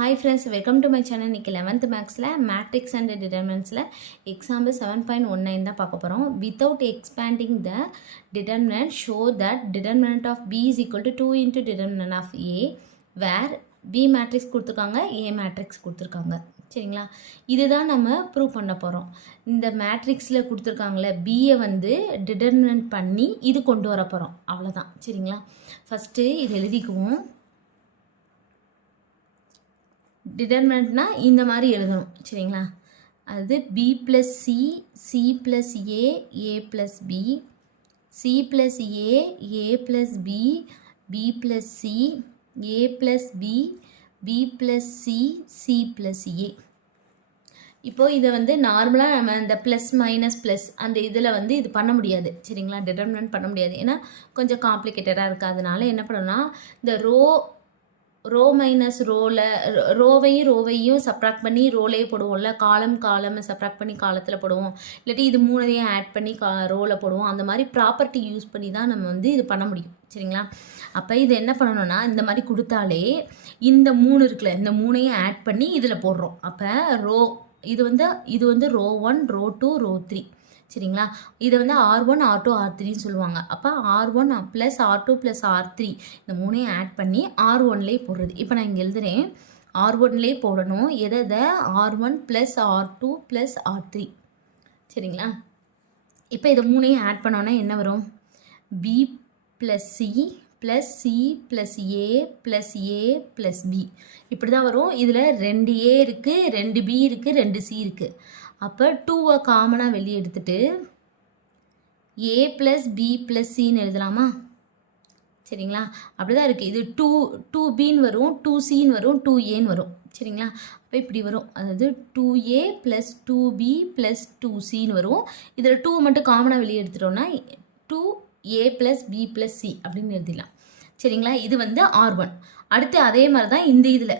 Hi friends, welcome to my channel. இன்னைக்கு 11th மேக்ஸில் matrix and டிட்டர்மினன்ட்ஸில் example 7.19 தான் பார்க்க போகிறோம். Without expanding the determinant show that determinant of B is equal to 2 into determinant of A where B matrix கொடுத்துருக்காங்க, A matrix கொடுத்துருக்காங்க. சரிங்களா, இதுதான் நம்ம ப்ரூவ் பண்ண போகிறோம். இந்த மேட்ரிக்ஸில் கொடுத்துருக்காங்களே பியை வந்து டிட்டர்மினன்ட் பண்ணி இது கொண்டு வர போகிறோம், அவ்வளோதான். சரிங்களா, ஃபஸ்ட்டு இது எழுதிக்குவோம். டிட்டர்மினன்ட்னா இந்த மாதிரி எழுதணும். சரிங்களா, அது B plus C, C plus A, A plus B, C plus A, A plus B, B plus C, A plus B, B plus C, C plus A. இப்போது இதை வந்து நார்மலாக நம்ம இந்த ப்ளஸ் மைனஸ் ப்ளஸ் அந்த இதில் வந்து இது பண்ண முடியாது. சரிங்களா, டிட்டர்மினன்ட் பண்ண முடியாது, ஏன்னா கொஞ்சம் காம்ப்ளிகேட்டடாக இருக்குது. அதனால என்ன பண்ணணும்னா இந்த ரோ மைனஸ் ரோவையும் சப்ராக்ட் பண்ணி ரோலையே போடுவோம்ல, காலம் சப்ராக்ட் பண்ணி காலத்தில் போடுவோம், இல்லாட்டி இது மூணையும் ஆட் பண்ணி ரோவில் போடுவோம். அந்த மாதிரி ப்ராப்பர்ட்டி யூஸ் பண்ணி தான் நம்ம வந்து இது பண்ண முடியும். சரிங்களா, அப்போ இது என்ன பண்ணணும்னா இந்த மாதிரி கொடுத்தாலே இந்த 3 இருக்குல்ல, இந்த 3ஐயும் ஆட் பண்ணி இதில் போடுறோம். அப்போ இது வந்து ரோ 1, ரோ 2, ரோ 3. சரிங்களா, இதை வந்து R1, R2, R3ன்னு சொல்லுவாங்க. அப்போ R1 plus R2 plus R3 இந்த 3ஐயும் ஆட் பண்ணி R1லேயே போடுறது. இப்போ நான் இங்கே எழுதுகிறேன், R1லேயே போடணும். எதை R1 plus R2 plus R3. சரிங்களா, இப்போ இதை 3ஐயும் ஆட் பண்ணோன்னா என்ன வரும்? B plus C plus C plus A plus A plus B, இப்படி தான் வரும். இதில் 2A இருக்குது, 2B இருக்குது, 2C இருக்குது. அப்போ 2வை காமனாக வெளியே எடுத்துட்டு ஏ ப்ளஸ் பி ப்ளஸ் சின்னு எழுதலாமா? சரிங்களா, அப்படி தான் இருக்குது. இது 2பின்னு வரும், 2சின்னு வரும், 2ஏன்னு வரும். சரிங்களா, அப்போ இப்படி வரும். அதாவது 2A ப்ளஸ் 2B ப்ளஸ் 2சின்னு வரும். இதில் 2 மட்டும் காமனாக வெளியே எடுத்துட்டோம்னா 2A plus B plus C அப்படின்னு எழுதிடலாம். சரிங்களா, இது வந்து R1. அடுத்து அதே மாதிரி தான் இந்த இதில்.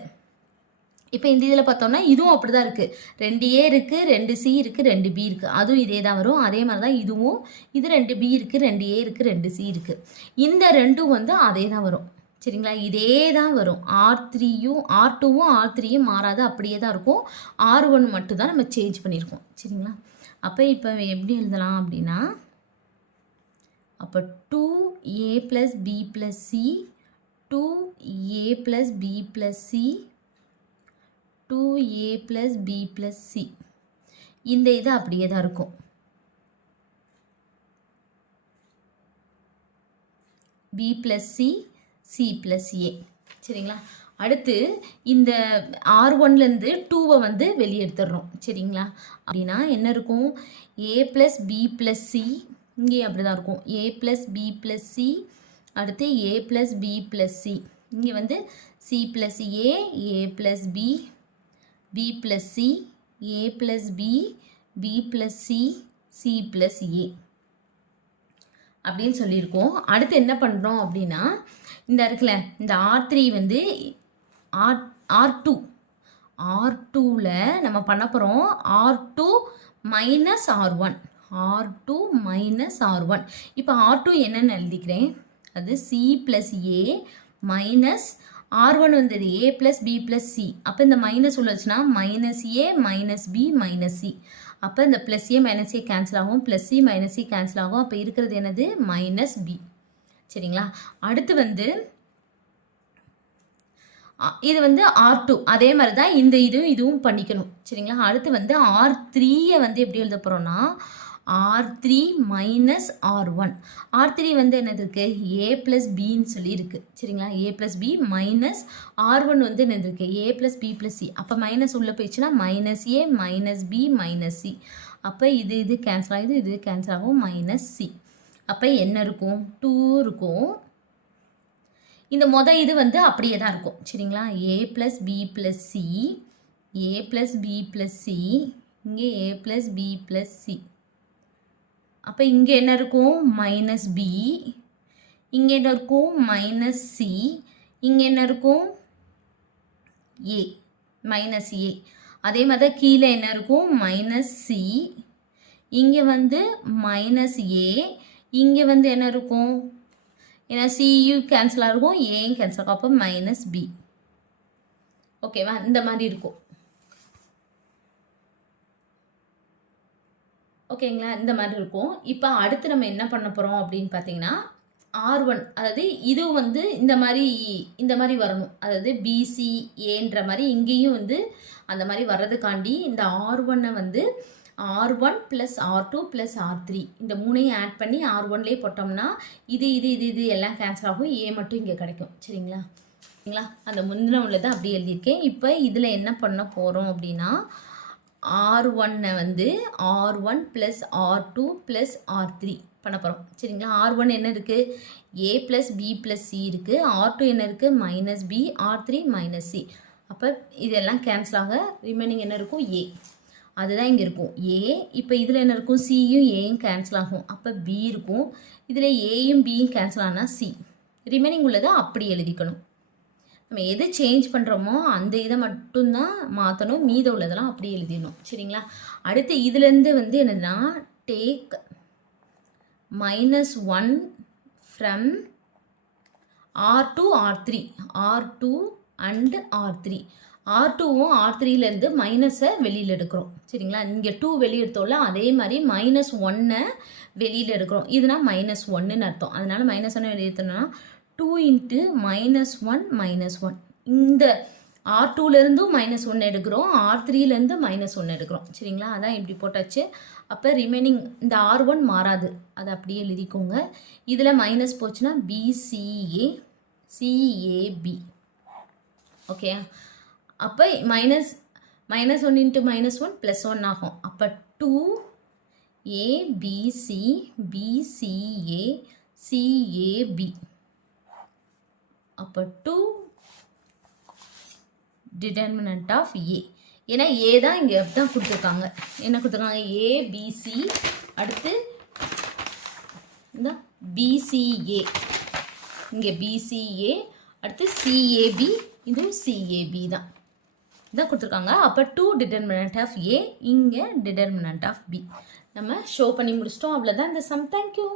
இப்போ இந்த இதில் பார்த்தோம்னா இதுவும் அப்படி தான் இருக்குது. 2A இருக்குது, 2C இருக்குது, 2B இருக்குது. அதுவும் இதே தான் வரும். அதே மாதிரி தான் இதுவும். இது 2B இருக்குது, 2A இருக்குது, 2C இருக்குது. இந்த ரெண்டும் வந்து அதே தான் வரும். சரிங்களா, இதே தான் வரும். R2வும் R3யும் மாறாது, அப்படியே தான் இருக்கும். R1 மட்டும் தான் நம்ம சேஞ்ச் பண்ணியிருக்கோம். சரிங்களா, அப்போ இப்போ எப்படி எழுதலாம் அப்படின்னா, அப்போ 2A plus B plus C, 2A plus B plus C, 2A plus B plus C. இந்த இது அப்படியே தான் இருக்கும். B plus C, C plus A. சரிங்களா, அடுத்து இந்த R1லேருந்து 2வை வந்து வெளியே எடுத்துடுறோம். சரிங்களா, அப்படின்னா என்ன இருக்கும்? A plus B plus C, இங்கே அப்படி தான் இருக்கும். A plus B plus C, அடுத்து A plus B plus C, இங்கே வந்து C plus A, A plus B, B plus C, A plus B, B plus C, C plus A அப்படின்னு சொல்லியிருக்கோம். அடுத்து என்ன பண்ணுறோம் அப்படின்னா, இந்த இருக்குல்ல இந்த R3 வந்து R2வில் நம்ம பண்ண போகிறோம். R2 minus R1, R2 minus R1. இப்போ R2 என்னென்னு எழுதிக்கிறேன், அது C plus A minus R1 வந்தது A plus B plus C. அப்போ இந்த மைனஸ் உள்ளச்சுன்னா minus A minus B minus C. அப்போ இந்த plus A minus A cancel ஆகும், plus C minus C cancel ஆகும். அப்போ இருக்கிறது என்னது? Minus B. சரிங்களா, அடுத்து வந்து இது வந்து R2. அதே மாதிரி தான் இந்த இதுவும் பண்ணிக்கணும். சரிங்களா, அடுத்து வந்து R3யை வந்து எப்படி எழுத போகிறோன்னா, R3 மைனஸ் R1. R3 வந்து என்னது இருக்குது? ஏ ப்ளஸ் பின்னு சொல்லி இருக்குது. சரிங்களா, A plus B minus R1 வந்து என்னது இருக்குது? ஏ ப்ளஸ் பி ப்ளஸ் சி. அப்போ மைனஸ் உள்ளே போயிடுச்சுன்னா minus A minus B minus C. அப்போ இது கேன்சல் ஆகுது, இது கேன்சல் ஆகும், மைனஸ் சி. அப்போ என்ன இருக்கும்? 2 இருக்கும். இந்த இது வந்து அப்படியே தான் இருக்கும். சரிங்களா, A plus B plus C, A plus B plus C, இங்கே A plus B plus C. அப்போ இங்கே என்ன இருக்கும்? Minus B. இங்கே என்ன இருக்கும்? Minus C. இங்கே என்ன இருக்கும்? A, minus A. அதே மாதிரி தான் கீழே என்ன இருக்கும்? Minus C. இங்கே வந்து மைனஸ் ஏ. இங்கே வந்து என்ன இருக்கும்? ஏன்னா சியும் கேன்சல் ஆகும், ஏயும் கேன்சல் ஆகும். அப்போ மைனஸ் பி. ஓகேவா? இந்த மாதிரி இருக்கும். ஓகேங்களா? இந்த மாதிரி இருக்கும். இப்போ அடுத்து நம்ம என்ன பண்ண போகிறோம் அப்படின்னு பார்த்தீங்கன்னா, R1 அதாவது இது வந்து இந்த மாதிரி வரணும். அதாவது BCAன்ற மாதிரி இங்கேயும் வந்து அந்த மாதிரி வர்றதுக்காண்டி இந்த R1 வந்து R1 + R2 + R3 இந்த மூணையும் ஆட் பண்ணி R1லேயே போட்டோம்னா இது எல்லாம் கேன்சல் ஆகும். A மட்டும் இங்கே கிடைக்கும். சரிங்களா? அந்த முந்தின உள்ளதை அப்படியே எழுதியிருக்கேன். இப்போ இதில் என்ன பண்ண போகிறோம் அப்படின்னா, R1 வந்து R1 + R2 + R3 பண்ண போகிறோம். சரிங்களா? R1 என்ன இருக்குது? A + B + C இருக்குது. R2 என்ன இருக்குது? -B, R3 -C. அப்போ இதெல்லாம் கேன்சல் ஆக ரிமைனிங் என்ன இருக்கும்? A. அதுதான் இங்கே இருக்கும் A. இப்போ இதில் என்ன இருக்கும்? Cயும் Aயும் கேன்சல் ஆகும். அப்போ B இருக்கும். இதில் Aயும் Bயும் கேன்சல் ஆனால் C. ரிமைனிங் உள்ளதை அப்படி எழுதிக்கணும். நம்ம எது சேஞ்ச் பண்ணுறோமோ அந்த இதை மட்டும்தான் மாற்றணும். மீத உள்ளதெல்லாம் அப்படி எழுதிடணும். சரிங்களா? அடுத்து இதுலேருந்து வந்து என்னன்னா, take -1 from R2 R3 R2 and R3 R2வும் R3லேருந்து மைனஸை வெளியில் எடுக்கிறோம். சரிங்களா? இங்கே 2 வெளியே எடுத்தோம்ல, அதே மாதிரி -1 வெளியில் எடுக்கிறோம். இதுனா -1ன்னு அர்த்தம். அதனால -1 வெளியே எடுத்தோம்னா 2 × -1 -1. இந்த R2லேருந்தும் -1 எடுக்கிறோம், R3லேருந்து -1 எடுக்கிறோம். சரிங்களா? அதான் இப்படி போட்டாச்சு. அப்போ ரிமைனிங் இந்த R1 மாறாது, அதை அப்படியே எழுதிக்கோங்க. இதில் மைனஸ் போச்சுன்னா BCA CAB. ஓகே, அப்போ -1 × -1 +1 ஆகும். அப்போ 2ABC BCA CAB. அப்போ 2 டிட்டர்மினன்ட் ஆஃப் A. ஏன்னா A தான் இங்கே தான் கொடுத்துருக்காங்க. என்ன கொடுத்துருக்காங்க? ABC, அடுத்து இந்த BCA, இங்கே BCA, அடுத்து CAB, இதுவும் CAB தான் கொடுத்துருக்காங்க. அப்போ 2 டிட்டர்மினன்ட் ஆஃப் A, இங்கே டிட்டர்மினன்ட் ஆஃப் B. நம்ம ஷோ பண்ணி முடிச்சிட்டோம். அவ்வளோதான் இந்த சம். தேங்க்யூ.